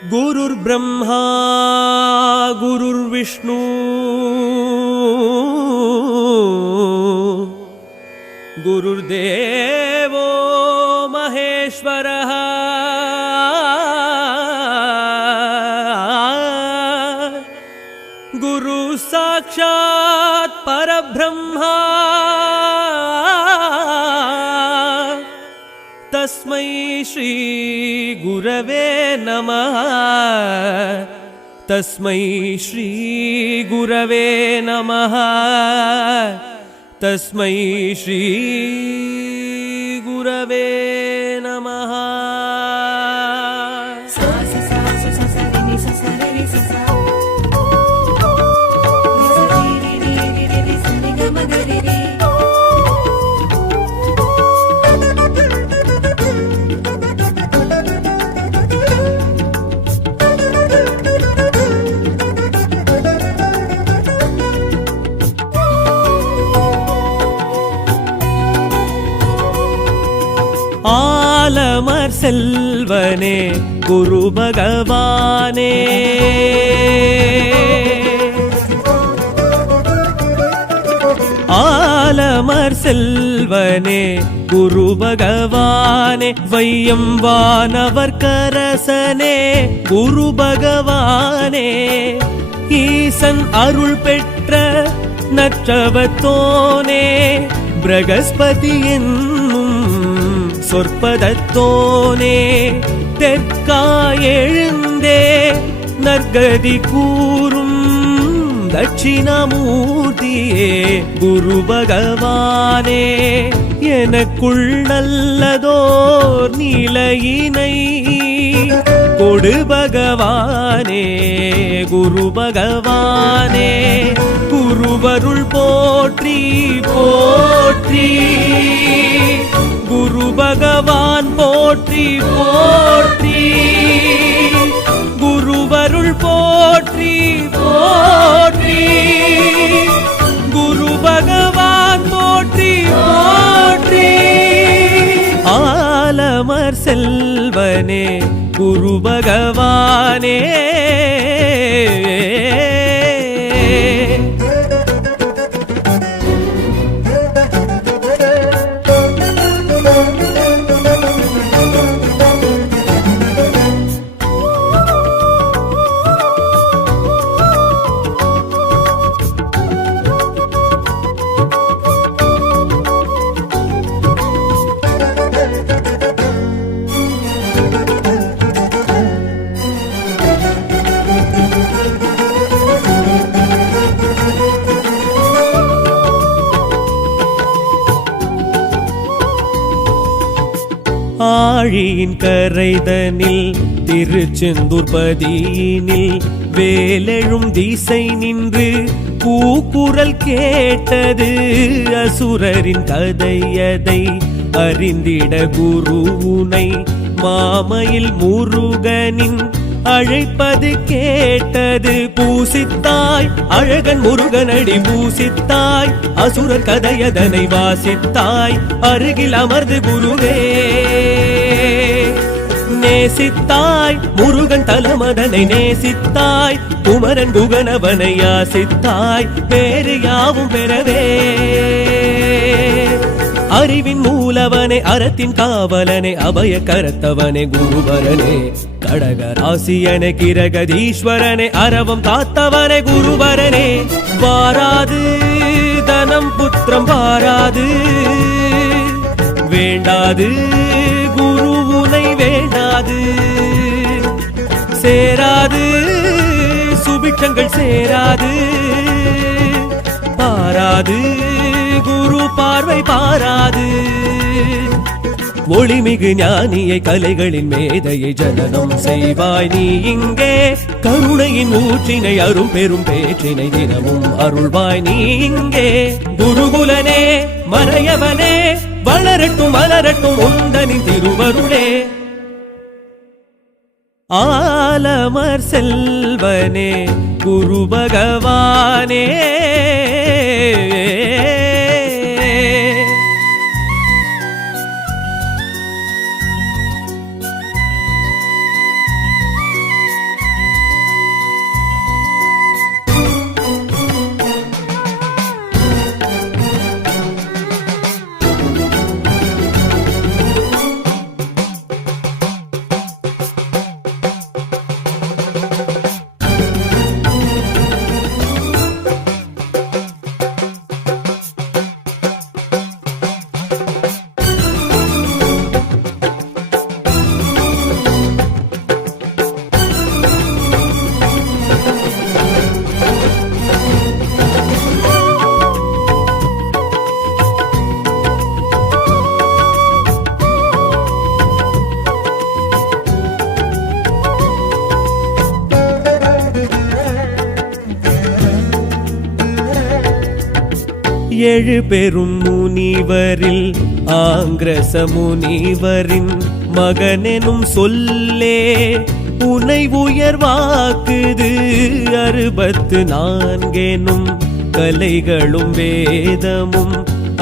गुरुर्ब्रह्मा गुरुर्विष्णु गुरुर्देवो महेश्वरः गुरु साक्षात् परब्रह्मा तस्मै श्री गुरवे नमः तस्मै श्री गुरवे नमः तस्मै श्री गुरवे नमः। ஆலமர் செல்வனே குரு பகவானே ஆலமர் செல்வனே குரு பகவானே வையம் வானவர் கரசனே குரு பகவானே ஈசன் அருள் பெற்ற நற்றவத்தோனே பிரகஸ்பதி என்னும் சொற்பதத்தோனே தெற்காயெழுந்தே நற்கதி கூறும் தட்சிணாமூர்த்தியே குரு பகவானே எனக்குள் நல்லதோர் நிலையினை கொடு பகவானே குரு பகவானே குருவருள் போற்றி போற்றி குரு பகவான் போற்றி போற்றி குருவருள் போற்றி போற்றி குரு பகவான் போற்றி போற்றி ஆலமர் செல்வனே குரு பகவானே ஆழியின் கரைதனில் திருச்செந்தூர் பதியினில் வேலெழும் திசை நின்று கூக்குரல் கேட்டது அசுரரின் கதையதை அறிந்திட குருவுனை மாமையில் முருகனின் அழைப்பது கேட்டது பூசித்தாய் அழகன் முருகனடி பூசித்தாய் அசுரர் கதையதனை வாசித்தாய் அருகில் அமர்ந்து குருவே நேசித்தாய் முருகன் தலமதனை நேசித்தாய் குமரன் குகனவனை யாசித்தாய் பேரு யாவும் பெறவே அறிவின் மூலவனே அறத்தின் காவலனே அபய கரத்தவனே குருவரனே கடகராசியனே கிரகதீஸ்வரனே அரவம் காத்தவனே குருவரனே வாராது தனம் புத்திரம் வாராது வேண்டாது குருவுனை வேண்டாது சேராது சுபிட்சங்கள் சேராது பாராது குரு பார்வை பாராது ஒளிமிகு ஞானியை கலைகளின் மேதையை ஜனனம் செய்வாய் நீ இங்கே கருணையின் ஊற்றினை அரும் பெரும் பேற்றினை தினமும் அருள்வாய் நீ இங்கே குருகுலனே மறையவனே வளரட்டும் மலரட்டும் உந்தனின் திருவருளே ஆலமர் செல்வனே குரு பகவானே ஏழு பெரும் முனிவரில் ஆங்கிரச முனிவரின் மகனெனும் சொல்லே உனை உயர்வாக்குது 64 கலைகளும் வேதமும்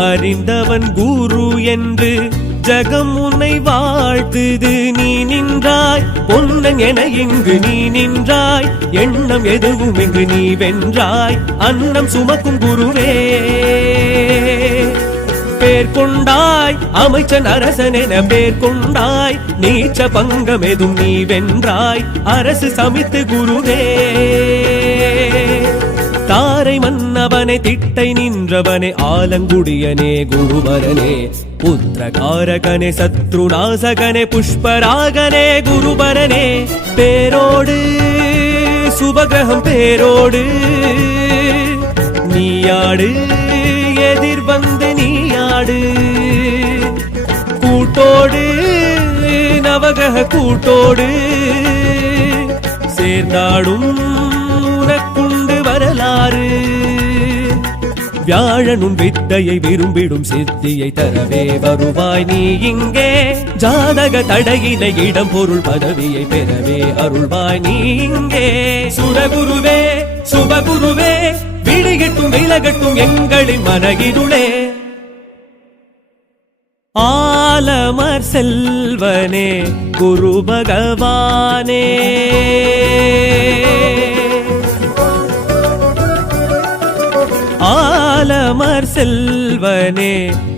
அறிந்தவன் குரு என்று ஜகம் உன்னை வாழ்த்துது. நீ நின்றாய் பொன்னன் என இங்கு நீ நின்றாய், எண்ணம் எதுவும் இங்கு நீ வென்றாய். அன்னம் சுமக்கும் குருவே பேர் கொண்டாய், அமைச்சன் அரசன் என பேர் கொண்டாய். நீச்ச பங்கம் எதும் நீ வென்றாய், அரசு சமித்து குருவே. தாரை மன்னவனே திட்டை நின்றவனே ஆலங்குடியனே குருவரனே, புத்திரகாரகனே சத்ருநாசகனே புஷ்பராகனே குருவரனே. பேரோடு சுபகிரகம் பேரோடு நீயாடு, எதிர் வந்து நீயாடு. கூட்டோடு நவகிரக கூட்டோடு சேர்ந்தாடும் உனக்குண்டு வரலாறு. வியாழனும் வித்தையை விரும்பிடும் சித்தியை தரவே வருவாய் நீ இங்கே. ஜாதக தடையினை இடம் பொருள் பதவியை பெறவே அருள்வாய் நீ இங்கே. சுரகுருவே சுபகுருவே விழிகட்டும் விலகட்டும் எங்களின் மனகிருளே. ஆலமர் செல்வனே குரு பகவானே, ஆலமர் செல்வனே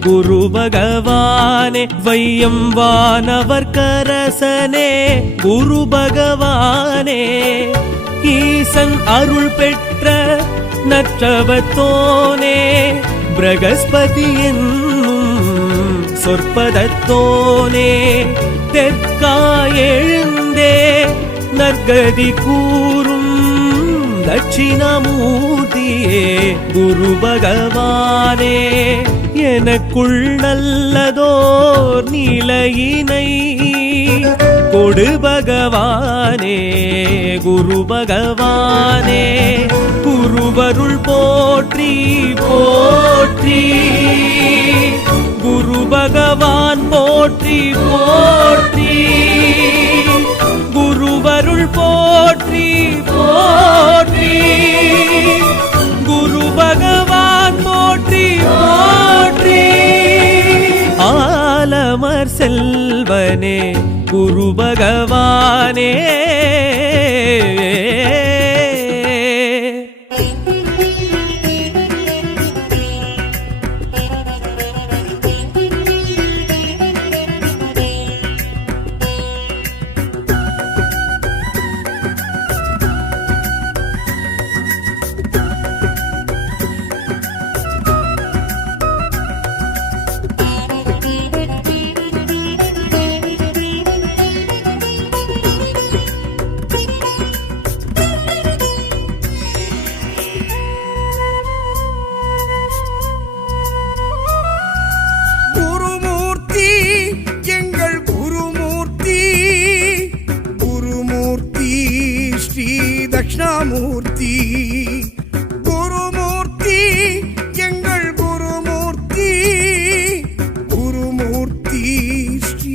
குரு பகவானே. வையம் வானவர் கரசனே குரு பகவானே. ஈசன் அருள் பெற்ற நற்றவத்தோனே, பிரகஸ்பதி என்னும் சொற்பதத்தோனே. தெற்காய் எழுந்தே நற்கதி கூறும் தட்சிணாமூர்த்தியே குரு பகவானே. எனக்குள் நல்லதோர் நிலையினை கொடு பகவானே குரு பகவானே. குருவருள் போற்றி போற்றி, குரு பகவான் போற்றி போற்றி. குருவருள் போற்றி போற்றி, குரு பகவான் போற்றி போற்றி. ஆலமர் செல்வனே குரு பகவானே. தட்சிணாமூர்த்தி குருமூர்த்தி, எங்கள் குருமூர்த்தி. குருமூர்த்தி ஸ்ரீ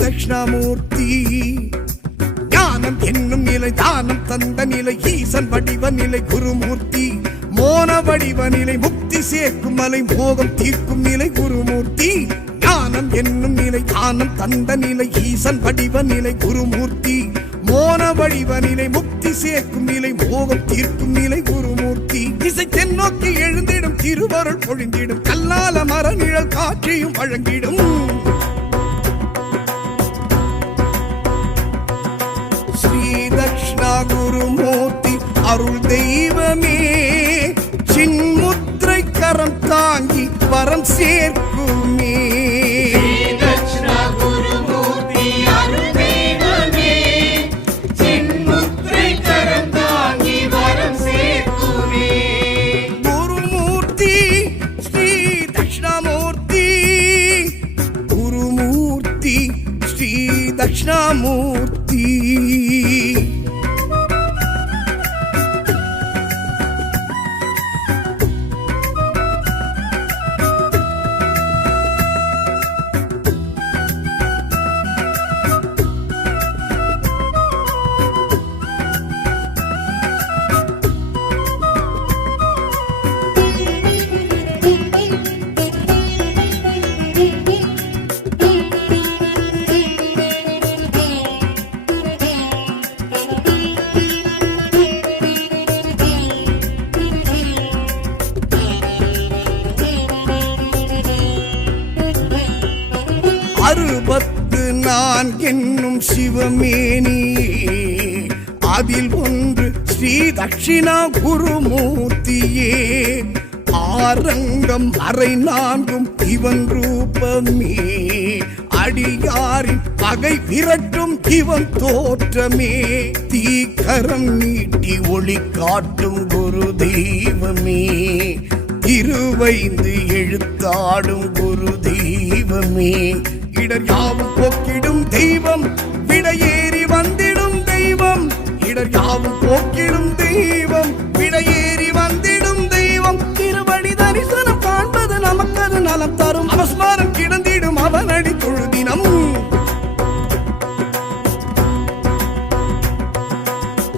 தட்சிணாமூர்த்தி. ஞானம் என்னும் நிலை தானம் தந்த நிலை ஈசன் வடிவ நிலை குருமூர்த்தி. மோன வடிவ நிலை முக்தி சேர்க்கும் மலை மோகம் தீர்க்கும் நிலை குருமூர்த்தி. ஞானம் என்னும் நிலை தானம் தந்த நிலை ஈசன் வடிவ நிலை குருமூர்த்தி. மோன வடிவ நிலை முக்தி சேர்க்கும் நிலை மோகம் தீர்க்கும் நிலை குருமூர்த்தி. திசை தென்னோக்கி எழுந்திடும் திருவருள் பொழிந்திடும் கல்லால மர நிழல் காற்றியும் வழங்கிடும். ஸ்ரீ தட்சிணா குருமூர்த்தி அருள் தெய்வமே, சின்முத்திரை கரம் தாங்கி வரம் சேர்க்குமே. தட்சிணாமூர்த்தி நான் என்னும் சிவமேனி அதில் ஒன்று ஸ்ரீ தட்சிணா குருமூர்த்தியே ஆரங்கம் அரை நான்கும் இவன் ரூபமே அடியாரின் பகை விரட்டும் இவன் தோற்றமே தீக்கரம் நீட்டி ஒளி காட்டும் குரு தெய்வமே இருவைந்து எழுத்தாடும் குரு தெய்வமே இடர் யாவும் போக்கிடும் தெய்வம் விடையேறி வந்திடும் தெய்வம் இடர் யாவும் போக்கிடும் தெய்வம் விடையேறி வந்திடும் தெய்வம் திருவடி தரிசனம் காண்பது நமக்கது நலம் தரும் அவஸ்மாரம் கிடந்திடும் அவனடி தொழுதினம்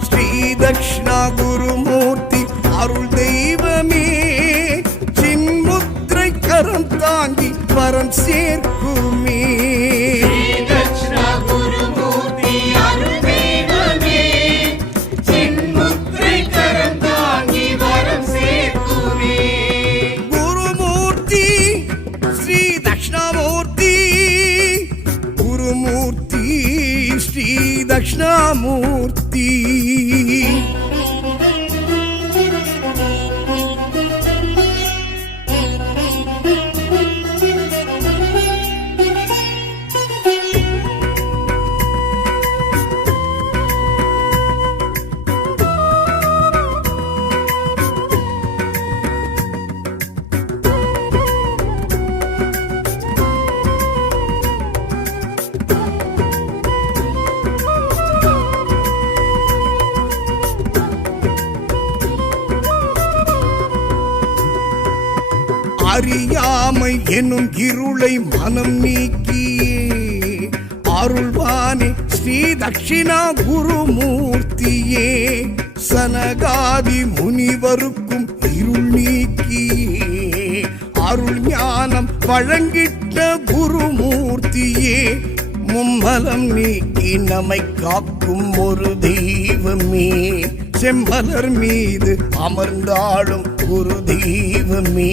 ஸ்ரீ தக்ஷணா குருமூர்த்தி அருள் தெய்வமே சின்முத்திரை கரம் தாங்கி வரம் சேர்க்குமே ஸ்ரீ தக்ஷணாமூர்த்தி அறியாமை எனும் இருளை மனம் நீக்கியே அருள்வானே ஸ்ரீ தட்சிணா குருமூர்த்தியே சனகாதி முனிவருக்கும் இருள் நீக்கியே அருள் ஞானம் வழங்கிட்ட குருமூர்த்தியே மும்மலம் நீக்கி நம்மை காக்கும் ஒரு தெய்வமே செம்மலர் மீது அமர்ந்தாடும் குரு தெய்வமே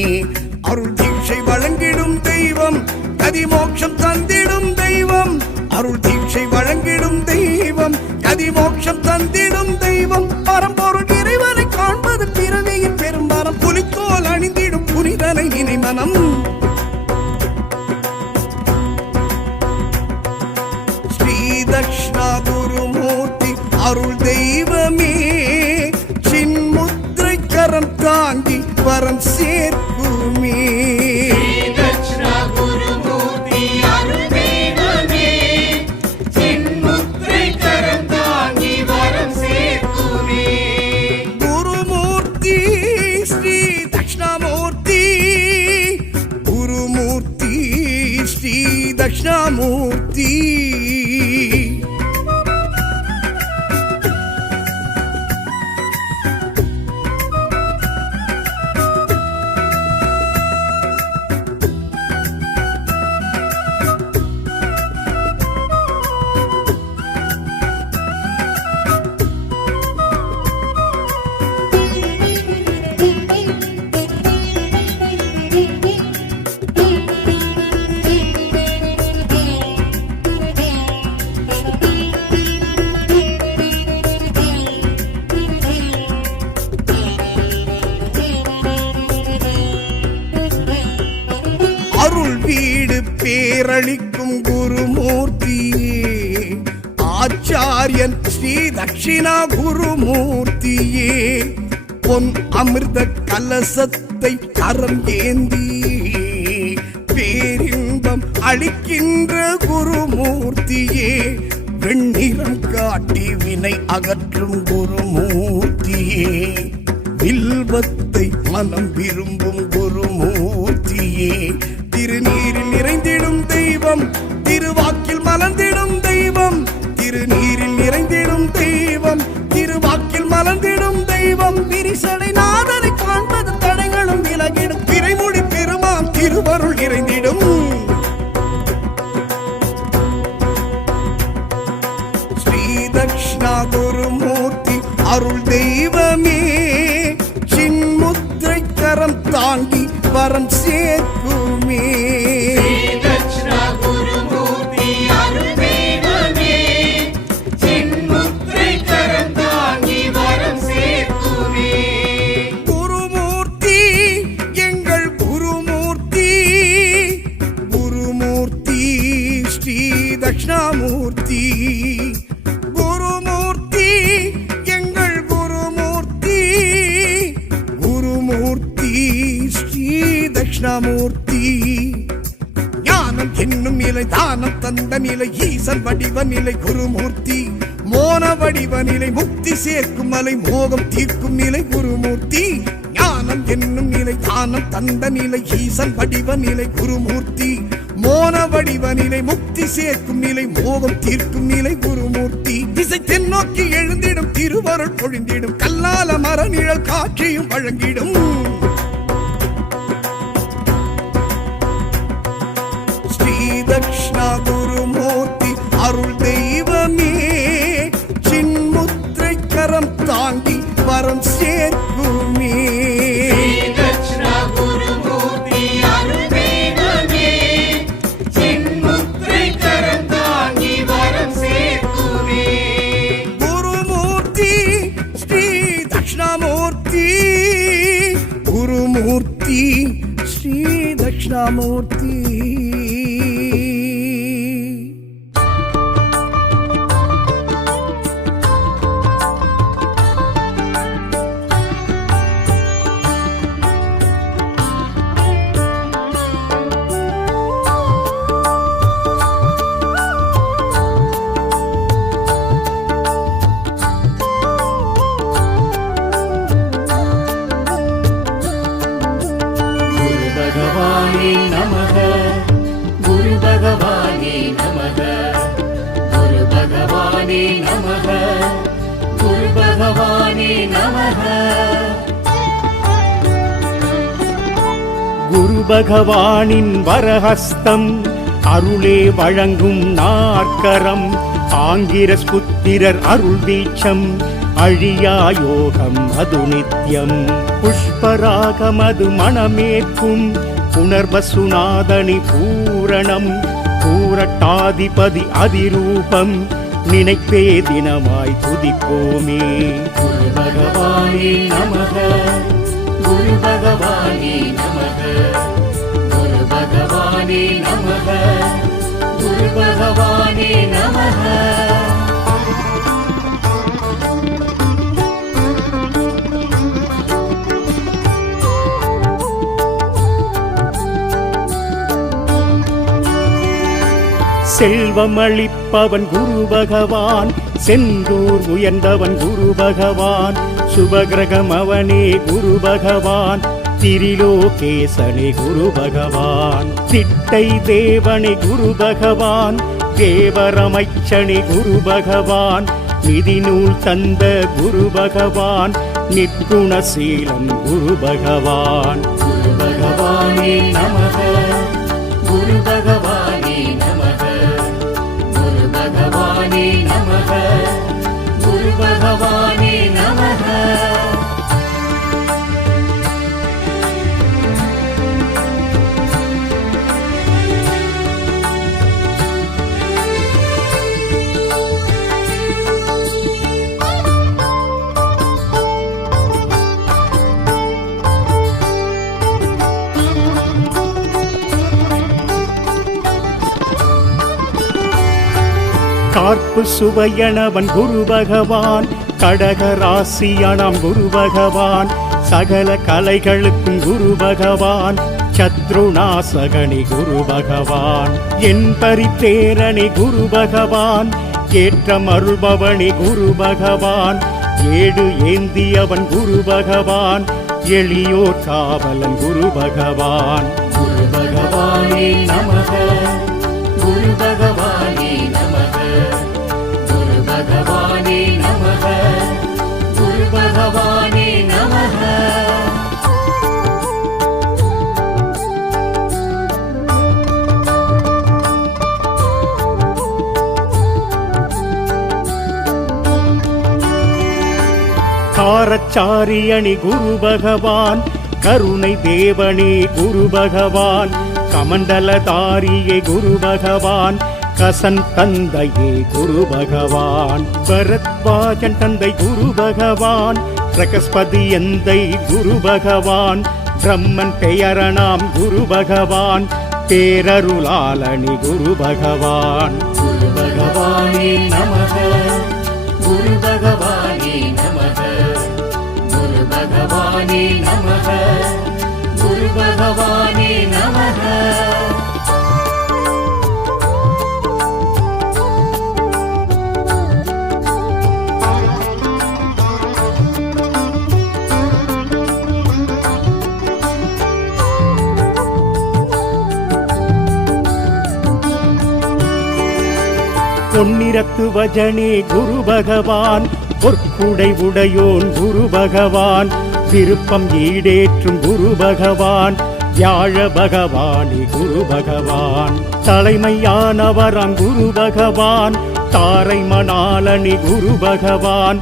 அருள் தீட்சை வழங்கிடும் தெய்வம் கதி மோட்சம் தந்திடும் தெய்வம் அருள் தீட்சை வழங்கிடும் தெய்வம் கதி மோட்சம் தந்திடும் தெய்வம் பரம்பொருள் இறைவனை காண்பது பிறவியின் பெரும்பாரம் புலித்தோல் அணிந்திடும் புனிதனை நினை மனம் ஸ்ரீ தக்ஷணா குருமூர்த்தி அருள் தெய்வமே சின்முத்திரை கரம் தாங்கி வரம் சேர்க்குமே குருமூர்த்தி ஸ்ரீ தக்ஷணாமூர்த்தி குருமூர்த்தி ஸ்ரீ தக்ஷணாமூர்த்தி அருள் வீடு பேரளிக்கும் குருமூர்த்தியே ஆச்சாரியன் ஸ்ரீ தட்சிணா குருமூர்த்தியே பொன் அமிர்த கலசத்தை கரம் ஏந்தி பேரின்பம் அளிக்கின்ற குருமூர்த்தியே வெண்ணிறம் காட்டி வினை அகற்றும் குருமூர்த்தியே வில்வத்தை மனம் விரும்பும் குருமூர்த்தியே திருநீரில் நிறைந்திடும் தெய்வம் திருவாக்கில் மலர்ந்திடும் தெய்வம் திருநீரில் நிறைந்திடும் தெய்வம் திருவாக்கில் மலர்ந்திடும் தெய்வம் விரிசடை நாதனை காண்பது தடைகளும் விலகிடும் திரைமுடி பெருமான் திருவருள் நிறைந்திடும் ஸ்ரீ தக்ஷணா குருமூர்த்தி அருள் தெய்வமே சின்முத்திரை கரம் தாங்கி வரம் சேர்க்குமே ஸ்ரீ தக்ஷணா குருமூர்த்தி அருள் தட்சிணாமூர்த்தி ஞானம் என்னும் நிலை தானம் தந்த நிலை ஈசன் வடிவ நிலை குருமூர்த்தி மோன வடிவ நிலை முக்தி சேர்க்கும் மலை மோகம் தீர்க்கும் நிலை குருமூர்த்தி ஞானம் என்னும் நிலை தானம் தந்த நிலை ஈசன் வடிவ நிலை குருமூர்த்தி மோன வடிவ நிலை முக்தி சேர்க்கும் நிலை மோகம் தீர்க்கும் நிலை குருமூர்த்தி திசை தென்னோக்கி எழுந்திடும் திருவருள் பொழிந்திடும் கல்லால மரநிழல் காட்சியும் வழங்கிடும் ஸ்ரீ தக்ஷணா குருமூர்த்தி அருள் தெய்வமே சின்முத்திரை கரம் தாங்கி வரம் சேர்க்குமே குருமூர்த்தி ஸ்ரீ தட்சிணாமூர்த்தி குரு பகவானின் வரஹஸ்தம் அருளே வழங்கும் நாற்கரம் ஆங்கிரஸ் புத்திரர் அருள் வீச்சம் அழியா யோகம் அது நித்யம் புஷ்பராகம் அது மணமேற்கும் புனர்வசுநாதனி பூரணம் பூரட்டாதிபதி அதிரூபம் நினைப்பே தினமாய் துதிப்போமே குரு பகவானே நமக குரு பகவானே நமக குரு பகவானே நமக குரு பகவானே நமக செல்வம் அளிப்பவன் குரு பகவான் செந்தூர் உயர்ந்தவன் குரு பகவான் சுபகிரகம் அவனே குரு பகவான் திரிலோகேசனே குரு பகவான் திட்டை தேவனே குரு பகவான் தேவரமைச்சனே குரு பகவான் நிதி நூல் தந்த குரு பகவான் நிற்குணசீலன் குரு பகவான் குரு பகவானே நமக குரு பகவானே நமக குரு பகவானே நமக குரு பகவானே நமக கார்ப்பு சுவையனவன் குரு பகவான் கடகராசியானாம் குரு பகவான் சகல கலைகளுக்கும் குரு பகவான் சத்ருநாசகனி குரு பகவான் என் பரித்தேரணி குரு பகவான் ஏற்றம் அருள்பவனி குரு பகவான் ஏடு ஏந்தியவன் குரு பகவான் எளியோர் காவலன் குரு பகவான் குரு பகவானே நமக குரு பகவானே நமக குரு பகவானே நமக குரு பகவானே நமக காரச்சாரியணி குரு பகவான் கருணை தேவனே குரு பகவான் கமண்டலதாரியே குரு பகவான் கசன் தந்தையே குரு பகவான் பரத்வாஜன் தந்தை குரு பகவான் பிரகஸ்பதி எந்தை குரு பகவான் பிரம்மன் பெயரணாம் குரு பகவான் பேரருளாளனி குரு பகவான் குரு பகவானே நமக குரு பகவானே நமக குரு பகவானே நமக குரு குரு பகவானே நமக. பொன்னிறத்து வஜனே குரு பகவான், பொற்குடை உடையோன் குரு பகவான், விருப்பம் ஈடேற்றும் குரு பகவான், வியாழ பகவானே குரு பகவான், தலைமையானவராம் குரு பகவான், தாரை மணாலனி குரு பகவான்,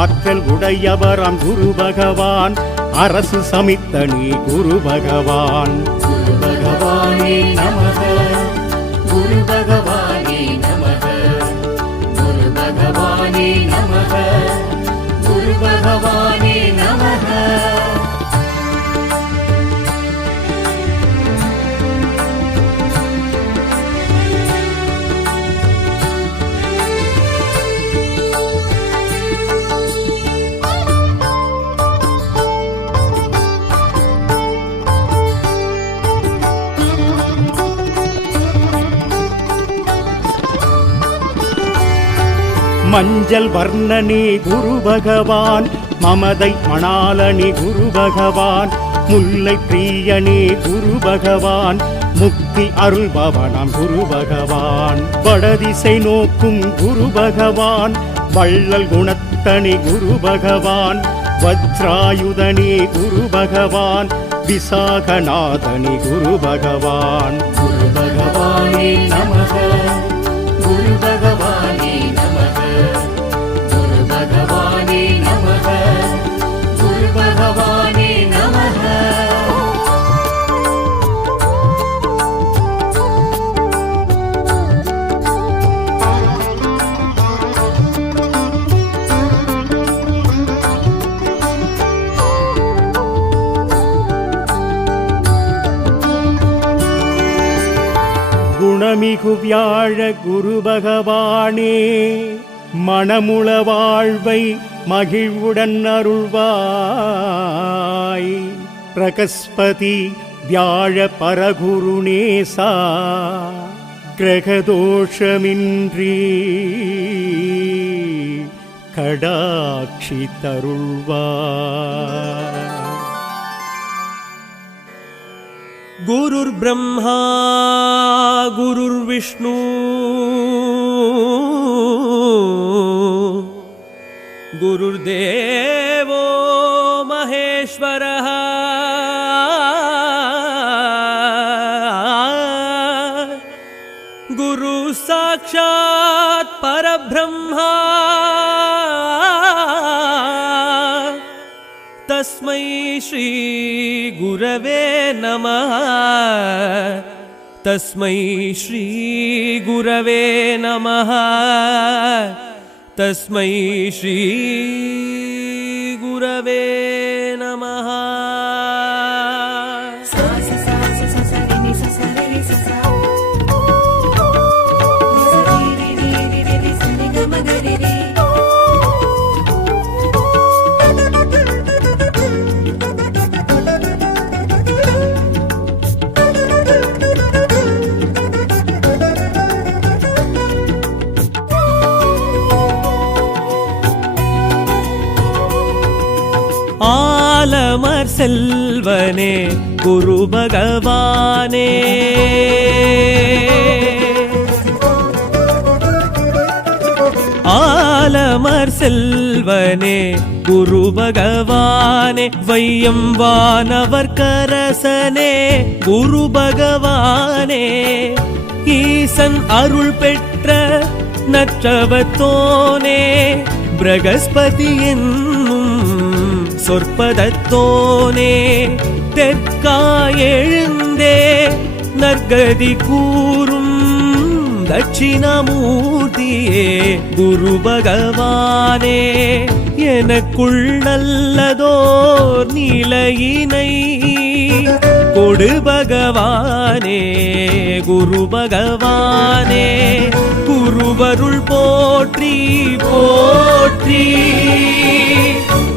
ஆற்றல் உடையவராம் குரு பகவான், அரசு சமித்தனி குரு பகவான். குரு பகவானே நமக, குரு பகவானே நமக, குரு பகவானே நமக, குரு பகவானே நமக. மஞ்சள் வர்ணனே குரு பகவான், மமதை மணாலனி குரு பகவான், முல்லை பிரியனே குரு பகவான், முக்தி அருள்பவனாம் குரு பகவான், வடதிசை நோக்கும் குரு பகவான், வள்ளல் குணத்தனி குரு பகவான், வஜ்ராயுதனே குரு பகவான், விசாகநாதனி குரு பகவான். குரு பகவானே நமக, குரு பகவானே நமக, குரு பகவானே நமக, குரு பகவானே நமக. குணமிகு வியாழ குரு பகவானே, மணமுள வாழ்வை மகிழ்வுடன் அருள்வாய், பிரகஸ்பதி வியாழ பரகுருநேசா, கிரகதோஷமின்றி கடாட்சி தருள்வாய். குருர் பிரம்மா குருர் விஷ்ணு குருர் தேவோ மகேஸ்வரः குரு சாக்ஷாத் பரபிரம்மா तस्मै श्री गुरवे नमः, तस्मै श्री गुरवे नमः, तस्मै श्री गुरवे नमः. ஆலமர் செல்வனே குரு பகவானே, ஆலமர் செல்வனே குரு பகவானே, வையம் வானவர் கரசனே குரு பகவானே, ஈசன் அருள் பெற்ற நற்றவத்தோனே, பிரகஸ்பதி என்னும் சொற்பதத்தோனே, தெற்காயெழுந்தே நற்கதி கூறும் தட்சிணாமூர்த்தியே குரு பகவானே, எனக்குள் நல்லதோர் நிலையினை கொடு பகவானே குரு பகவானே, குருவருள் போற்றி போற்றி,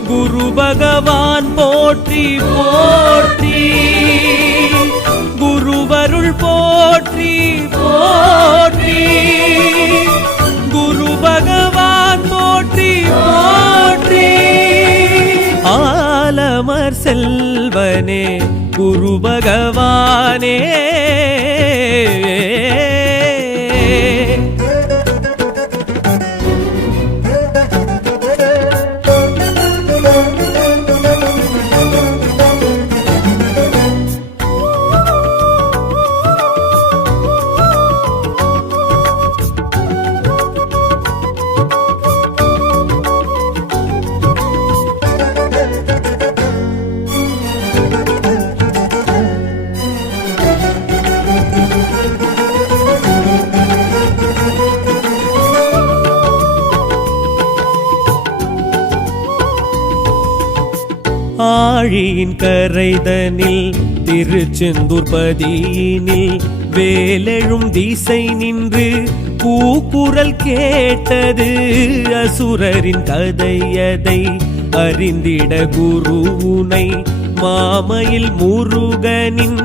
குரு பகவான் போற்றி போற்றி. செல்வனே குரு பகவானே ஆழியின் கரைதனில் திருச்செந்தூர் பதியினில் வேலெழும் திசை நின்று கூக்குரல் கேட்டது அசுரரின் கதையதை அறிந்திட குருவுனை மாமையில் முருகனின்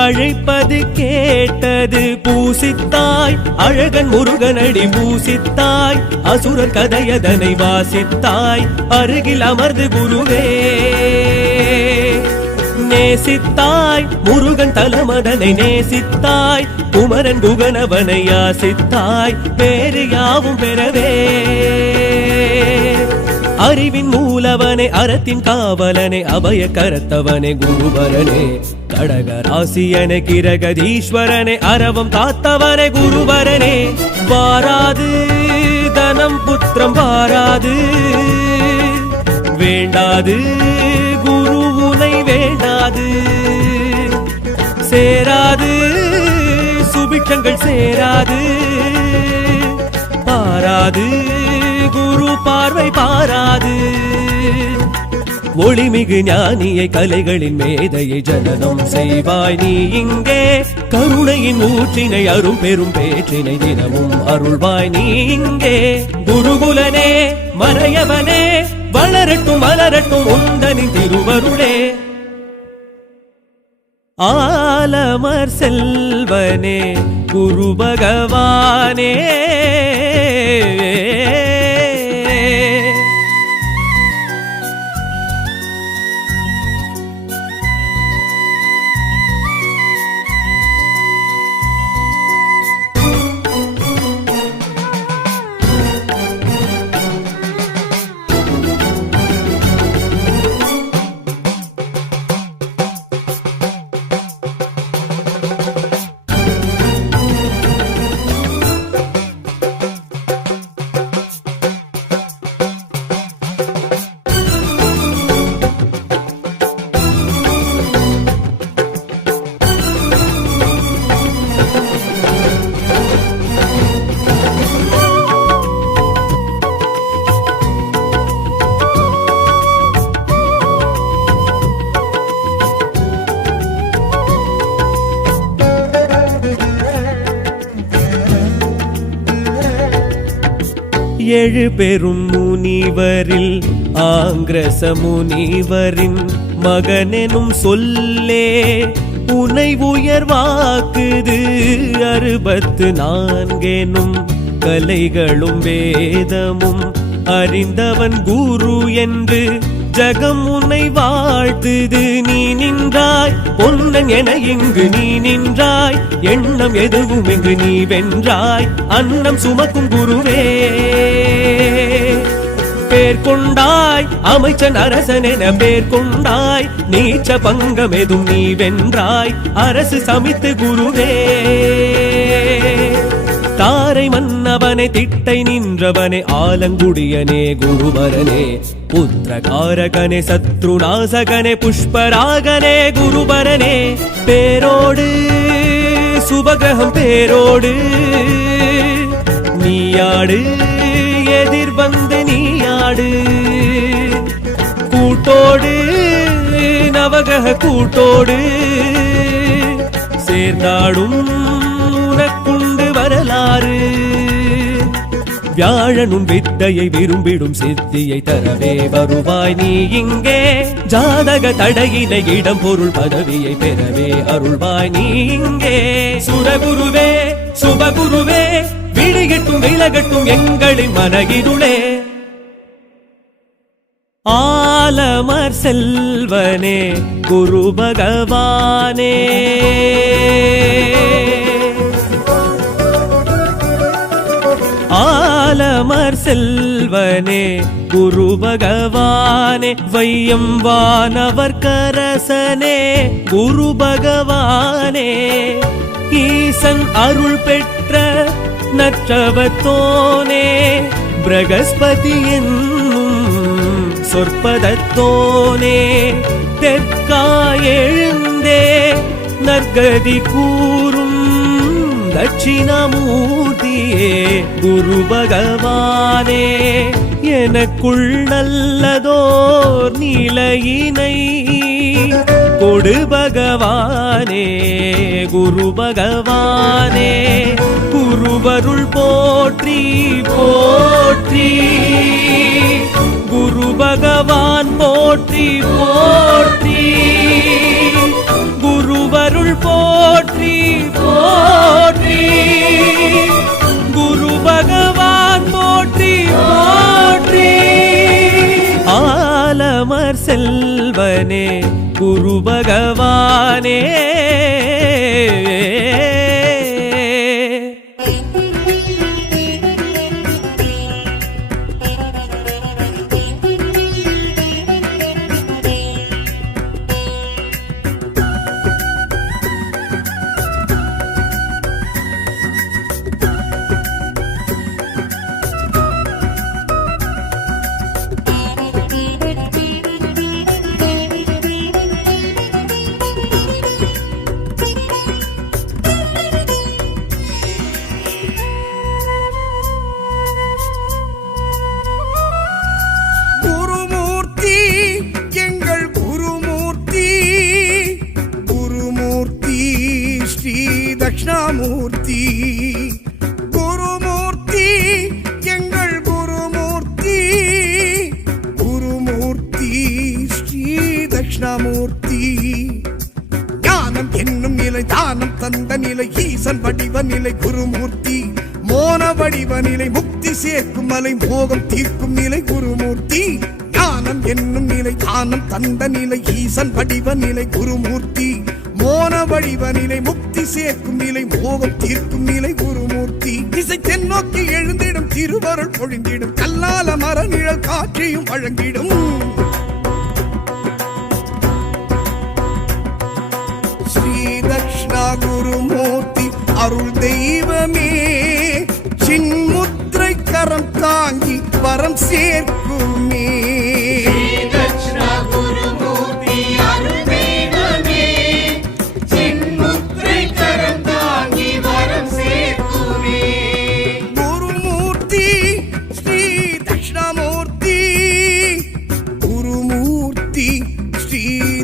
அழைப்பது கேட்டது பூசித்தாய் அழகன் முருகனடி பூசித்தாய் அசுரர் கதையதனை வாசித்தாய் அருகில் அமர்ந்து குருவே நேசித்தாய் முருகன் தலமதனை நேசித்தாய் குமரன் குகனவனை யாசித்தாய் பேரு யாவும் பெறவே அறிவின் மூலவனே அறத்தின் காவலனே அபய கரத்தவனே குருவரனே கடகராசியனே கிரகதீஸ்வரனே அரவம் காத்தவனே குருவரனே வாராது தனம் புத்திரம் வாராது வேண்டாது குருவுனை வேண்டாது சேராது சுபிட்சங்கள் சேராது பாராது குரு பார்வை பாராது ஒளிமிகு ஞானியை கலைகளின் மேதையை ஜனனம் செய்வாய் நீ இங்கே கருணையின் ஊற்றினை அரும் பெரும் பேற்றினை தினமும் அருள்வாய் நீ இங்கே குருகுலனே மறையவனே வளரட்டும் மலரட்டும் உந்தனின் திருவருளே ஆலமர் செல்வனே குரு பகவானே ஏழு பெரும் முனிவரில் ஆங்கிரச முனிவரின் மகனெனும் சொல்லே உனை உயர்வாக்குது 64 கலைகளும் வேதமும் அறிந்தவன் குரு என்று ஜகம் உன்னை வாழ்த்துது நீ நின்றாய் பொன்னன் என இங்கு நீ நின்றாய் எண்ணம் எதுவும் இங்கு நீ வென்றாய் அன்னம் சுமக்கும் குருவே பேர் கொண்டாய் அமைச்சன் அரசன் என பேர் கொண்டாய் நீச்ச பங்கம் எதும் நீ வென்றாய் அரசு சமித்து குருவே தாரை மன்னவனே திட்டை நின்றவனே ஆலங்குடியனே குருவரனே புத்திரகாரகனே சத்ருநாசகனே புஷ்பராகனே குருவரனே பேரோடு சுபகிரகம் பேரோடு நீயாடு எதிர் வந்து நீயாடு கூட்டோடு நவகிரக கூட்டோடு சேர்ந்தாடும் உனக்குண்டு வரலாறு வியாழனும் வித்தையை விரும்பிடும் சித்தியை தரவே வருவாய் நீ இங்கே ஜாதக தடையினை இடம் பொருள் பதவியை பெறவே அருள்வாய் நீ இங்கே சுரகுருவே சுபகுருவே விழிகட்டும் விலகட்டும் எங்களின் மனகிருளே ஆலமர் செல்வனே குரு பகவானே ஆலமர் செல்வனே குரு பகவானே வையம் வானவர் கரசனே குரு பகவானே ஈசன் அருள் பெற்ற நற்றவத்தோனே பிரகஸ்பதி என்னும் சொற்பதத்தோனே தெற்காயெழுந்தே நற்கதி கூறும் தட்சிணாமூர்த்தியே குரு பகவானே எனக்குள் நல்லதோர் நிலையினை கொடு பகவானே குரு பகவானே குருவருள் போற்றி போற்றி குரு பகவான் போற்றி போற்றி குருவருள் போற்றி போற்றி குரு பகவான் போற்றி போற்றி ஆலமர் செல்வனே குரு பகவானே தட்சிணாமூர்த்தி குருமூர்த்தி எங்கள் குருமூர்த்தி குருமூர்த்தி ஸ்ரீ தட்சிணாமூர்த்தி ஞானம் என்னும் நிலை தானம் தந்த நிலை ஈசன் வடிவ நிலை குருமூர்த்தி மோன வடிவ நிலை முக்தி சேர்க்கும் மலை மோகம் தீர்க்கும் நிலை குருமூர்த்தி ஞானம் என்னும் நிலை தானம் தந்த நிலை ஈசன் வடிவ நிலை குருமூர்த்தி மோன வடிவ நிலை முக்தி சேர்க்கும் நிலை மோகம் தீர்க்கும் நிலை குருமூர்த்தி திசை தென்னோக்கி எழுந்திடும் திருவருள் பொழிந்திடும் கல்லால மர நிழல் காட்சியும் வழங்கிடும் ஸ்ரீ தட்சிணா குருமூர்த்தி அருள் தெய்வமே சின்முத்திரை கரம் தாங்கி வரம் சேர்க்குமே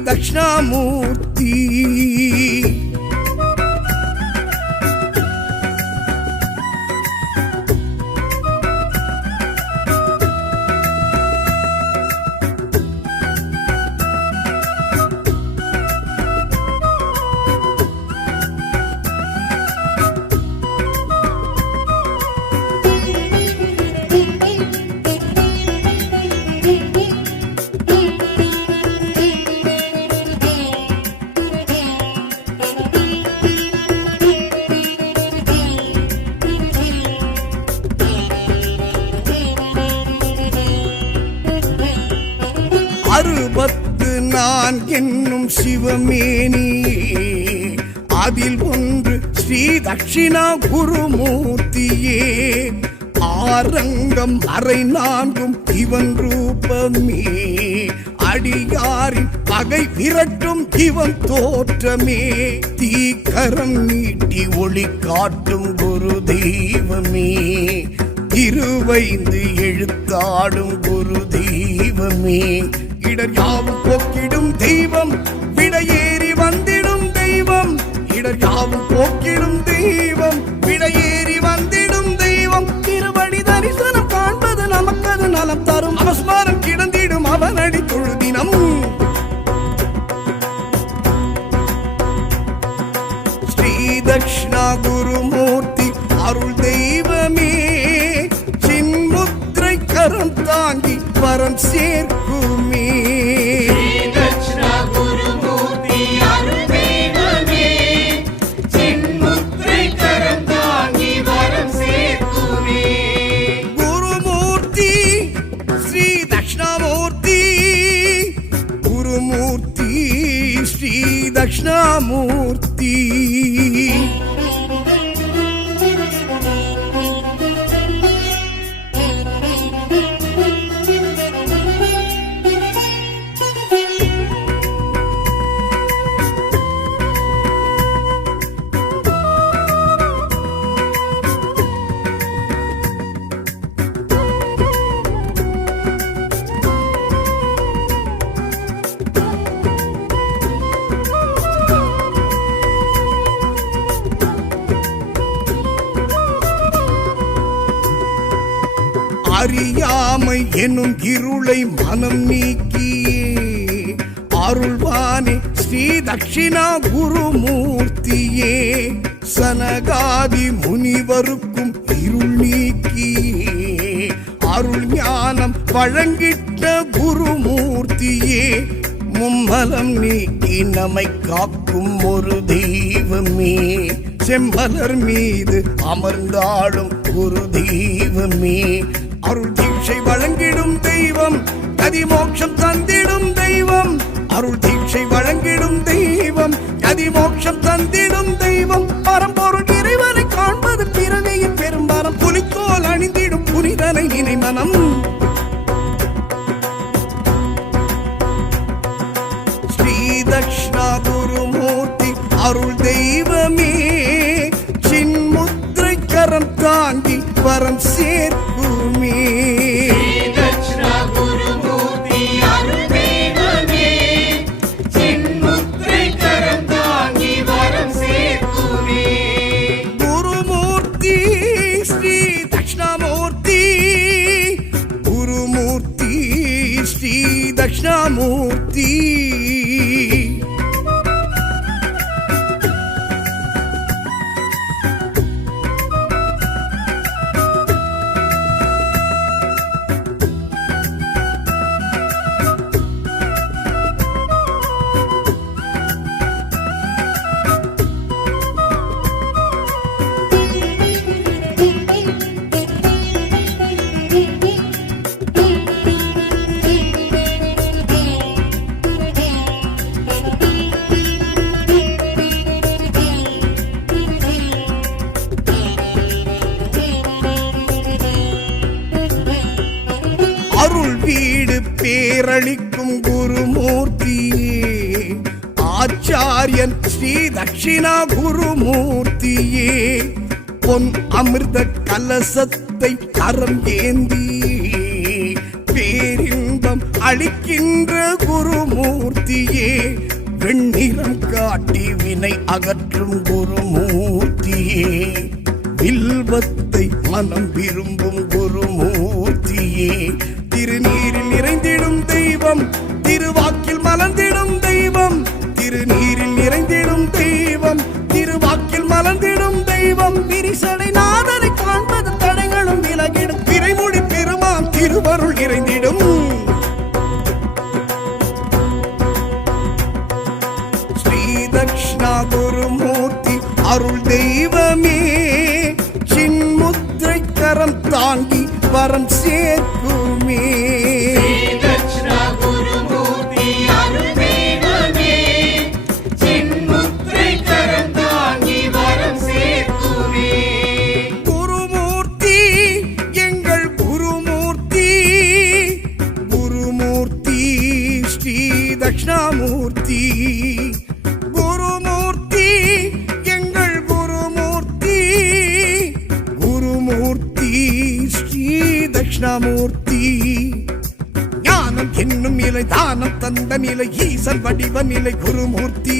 தட்சிணாமூர்த்தி அறுபத்து நான் என்னும் சிவமேனி அதில் ஒன்று ஸ்ரீ தட்சிணா குருமூர்த்தியே ஆரங்கம் அரை நான்கும் இவன் ரூபமே அடியாரின் பகை விரட்டும் இவன் தோற்றமே தீக்கரம் நீட்டி ஒளி காட்டும் குரு தெய்வமே இருவைந்து எழுத்தாடும் குரு தெய்வமே இடர் யாவும் போக்கிடும் தெய்வம் விடையேறி வந்திடும் தெய்வம் இடர் யாவும் போக்கிடும் தெய்வம் விடையேறி வந்திடும் தெய்வம் திருவடி தரிசனம் காண்பது நமக்கது நலம் தரும் அவஸ்மாரம் கிடந்திடும் அவனடி தொழுதினம் ஸ்ரீ தட்சிணா குருமூர்த்தி அருள் தெய்வமே சின்முத்திரை கரம் தாங்கி வரம் சேர்க்குமே தட்சிணாமூர்த்தி குருமூர்த்தி ஸ்ரீ தட்சிணாமூர்த்தி. அறியாமை எனும் இருளை மனம் நீக்கியே அருள்வானே ஸ்ரீ தட்சிணா குருமூர்த்தியே. சனகாதி முனிவருக்கும் இருள் நீக்கியே அருள் ஞானம் வழங்கிட்ட குருமூர்த்தியே. மும்மலம் நீக்கி நம்மை காக்கும் ஒரு தெய்வமே, செம்மலர் மீது அமர்ந்தாடும் ஒரு தெய்வமே. அருள் தீட்சை வழங்கிடும் தெய்வம், கதி மோட்சம் தந்திடும் தெய்வம். அருள் தீட்சை வழங்கிடும் தெய்வம், கதி மோட்சம் தந்திடும் தெய்வம். பரம்பொருள் இறைவனை காண்பது பிறவியின் பெரும்பாலம். புலித்தோல் அணிந்திடும் புனிதனை நினை மனம். ஸ்ரீ தட்சிணா குருமூர்த்தி அருள் தெய்வமே, சின்முத்திரை கரம் தாங்கி வரம் சேர்க்குமே. குருமூர்த்தி ஸ்ரீ தட்சிணாமூர்த்தி குருமூர்த்தி ஸ்ரீ தட்சிணாமூர்த்தி. அருள் வீடு பேரளிக்கும் குருமூர்த்தியே, ஆச்சாரியன் ஸ்ரீ தட்சிணா குருமூர்த்தியே. பொன் அமிர்த கலசத்தை கரம் ஏந்தி பேரின்பம் அளிக்கின்ற குருமூர்த்தியே. வெண்ணிறம் காட்டி வினை அகற்றும் குருமூர்த்தியே, வில்வத்தை மனம் விரும்பும் குருமூர்த்தியே. திருநீரில் நிறைந்திடும் தெய்வம், திருவாக்கில் மலர்ந்திடும் தெய்வம். திருநீரில் நிறைந்திடும் தெய்வம், திருவாக்கில் மலர்ந்திடும் தெய்வம். விரிசடை நாதனை காண்பது தடைகளும் விலகிடும், பிறைமொழி பெருமான் திருவருள் நிறைந்திடும். ஸ்ரீ தட்சிணா குருமூர்த்தி அருள் தெய்வமே, சின்முத்திரை கரம் தாங்கி வரம் சேர்க்குமே. குருமூர்த்தி எங்கள் குருமூர்த்தி, குருமூர்த்தி ஸ்ரீ தட்சிணாமூர்த்தி. குருமூர்த்தி எங்கள் குருமூர்த்தி, குருமூர்த்தி ஸ்ரீ தட்சிணாமூர்த்தி. ஞானம் என்னும் நிலை தானம் தந்த நிலை ஈசன் வடிவ நிலை குருமூர்த்தி.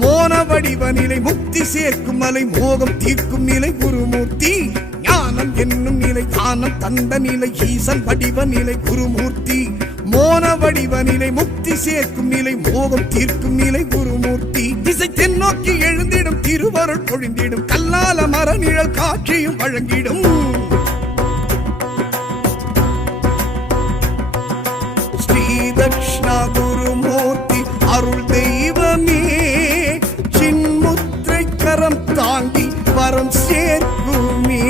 மோன வடிவ நிலை முக்தி சேர்க்கும் மலை மோகம் தீர்க்கும் நிலை குருமூர்த்தி. ஞானம் என்னும் நிலை தானம் தந்த நிலை ஈசன் வடிவ நிலை குருமூர்த்தி. மோன வடிவ நிலை முக்தி சேர்க்கும் நிலை மோகம் தீர்க்கும் நிலை குருமூர்த்தி. திசை தென்னோக்கி எழுந்திடும் திருவருள் பொழிந்திடும், கல்லால மர நிழல் காட்சியும் வழங்கிடும். ஸ்ரீ தட்சிணா குருமூர்த்தி அருள் தெய்வமே, சின்முத்திரை கரம் தாங்கி வரம் சேர்க்குமே.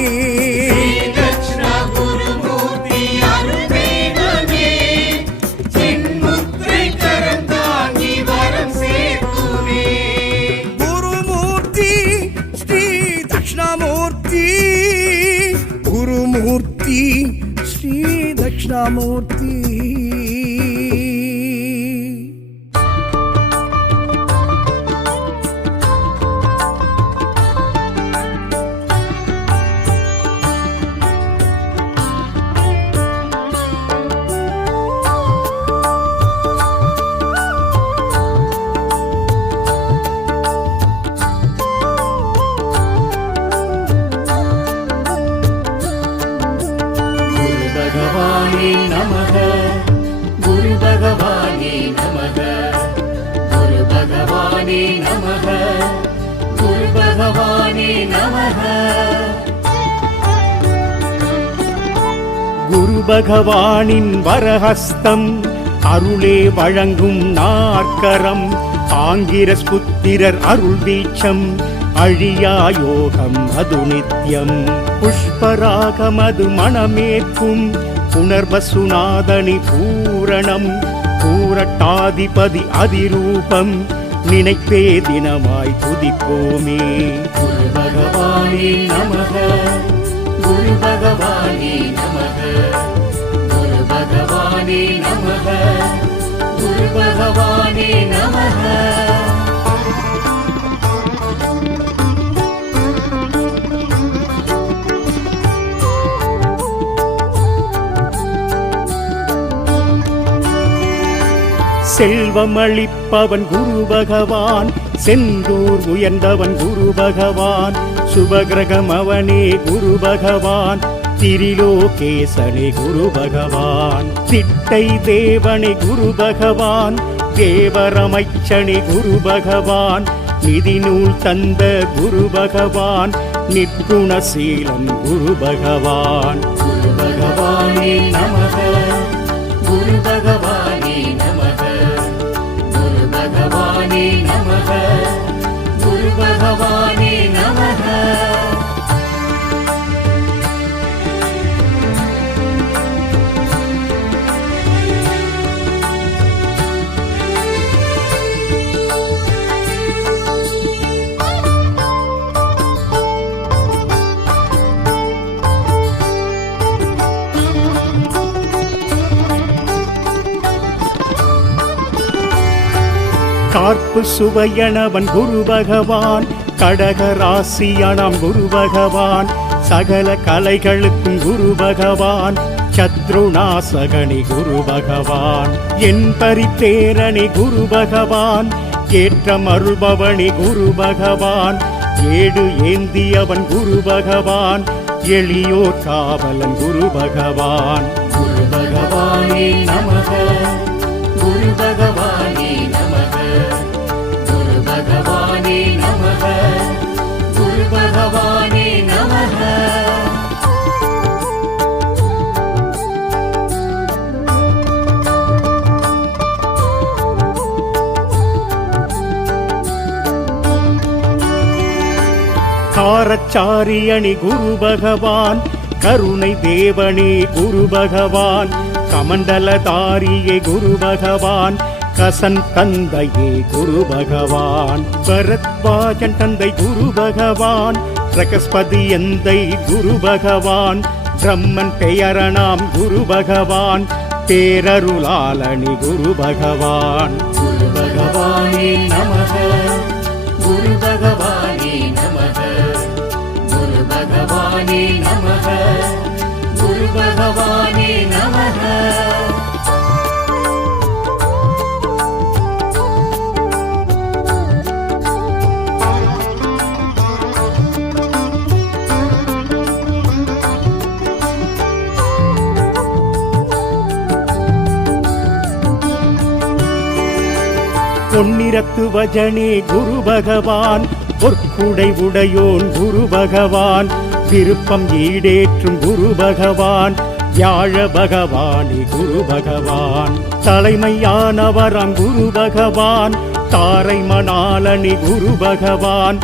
தட்சிணாமூர்த்தி. குரு பகவானே நமக, குரு பகவானே நமக, குரு பகவானே நமக. குரு பகவானின் வரஹஸ்தம் அருளே வழங்கும் நாற்கரம், ஆங்கிரஸ் புத்திரர் அருள் வீச்சம் அழியா யோகம் அது நித்யம். புஷ்பராகமது மணமேற்கும் புனர்வசுநாதனி பூரணம், பூரட்டாதிபதி அதிரூபம் நினைப்பே தினமாய் துதிப்போமே. குரு பகவானே நமக, குரு பகவானே நமக, குரு பகவானே நமக, குரு பகவானே நமக. செல்வமளிப்பவன் குரு பகவான், செந்தூர் உயர்ந்தவன் குரு பகவான், சுபகிரகம் அவனே குரு பகவான், திரிலோகேசனே குரு பகவான், திட்டை தேவனே குரு பகவான், தேவரமைச்சனே குரு பகவான், நிதி நூல் தந்த குரு பகவான், நிற்குணசீலன் குரு பகவான். குரு பகவானே நமக, குரு பகவானே நமக, குரு பகவானே நமக, குரு பகவானே நமக. கார்ப்பு சுவையனவன் குரு பகவான், கடகராசியானாம் குரு பகவான், சகல கலைகளுக்கும் குரு பகவான், சத்ருநாசகனி குரு பகவான், என் பரித்தேரணி குரு பகவான், ஏற்றம் அருள்பவனி குரு பகவான், ஏடு ஏந்தியவன் குரு பகவான், எளியோர் காவலன் குரு பகவான். குரு பகவானே நமக, குரு பகவானே நமக, குரு பகவானே நமக, குரு பகவானே நமக. காரச்சாரியணி குரு பகவான், கருணை தேவனே குரு பகவான், கமண்டலதாரியே குரு பகவான், கசன் தந்தையே குரு பகவான், பரத்வாஜன் தந்தை குரு பகவான், பிரகஸ்பதி எந்தை குரு பகவான், பிரம்மன் பெயரணாம் குரு பகவான், பேரருளாளனி குரு பகவான். குரு பகவானே நமக, குரு பகவானே நமக, குரு பகவானே நமக, குரு பகவானே நமக. பொன்னிறத்து வஜனே குரு பகவான், பொற்குடை உடையோன் குரு பகவான், விருப்பம் ஈடேற்றும் குரு பகவான், வியாழ பகவானே குரு பகவான், தலைமையானவராம் குரு பகவான், தாரை மணாலனி குரு பகவான்,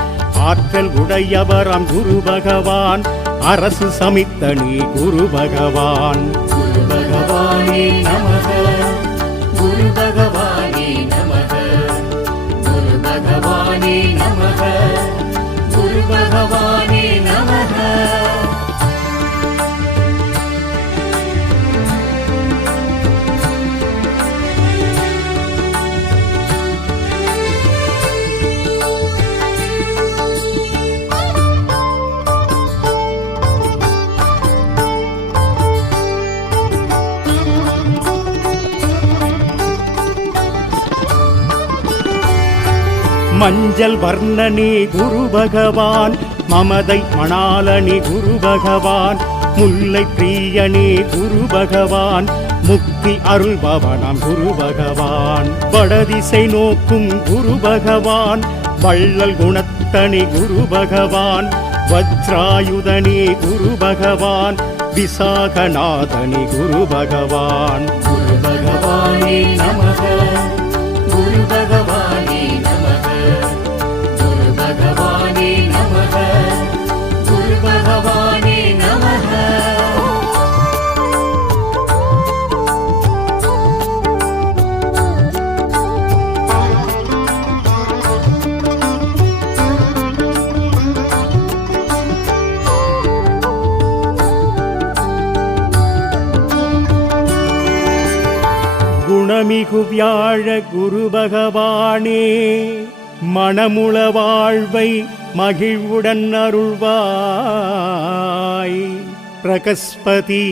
ஆற்றல் உடையவராம் குரு பகவான், அரசு சமித்தனி குரு பகவான். குரு பகவானே நமக, குரு பகவானே நமக, குரு பகவானே நமக, குரு பகவானே நமக. மஞ்சள் வர்ணனே குரு பகவான், மமதை மணாலனே குரு பகவான், முல்லை பிரியனே குரு பகவான், முக்தி அருள்பவனாம் குரு பகவான், வடதிசை நோக்கும் குரு பகவான், வள்ளல் குணத்தனே குரு பகவான், வஜ்ராயுதனே குரு பகவான், விசாகநாதனே குரு பகவான். குரு பகவானே நமக, குரு பகவானே நமக, குரு பகவானே நமக, குரு பகவானே நமக. குணமிகு வியாழ குரு பகவானே, மணமுள வாழ்வை மகிழ்வுடன் அருள்வாய். பிரகஸ்பதி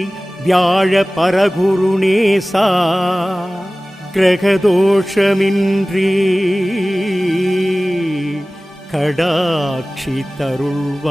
வியாழ பரகுருநேசா, கிரகதோஷமின்றி கடாட்சி தருள்வாய்.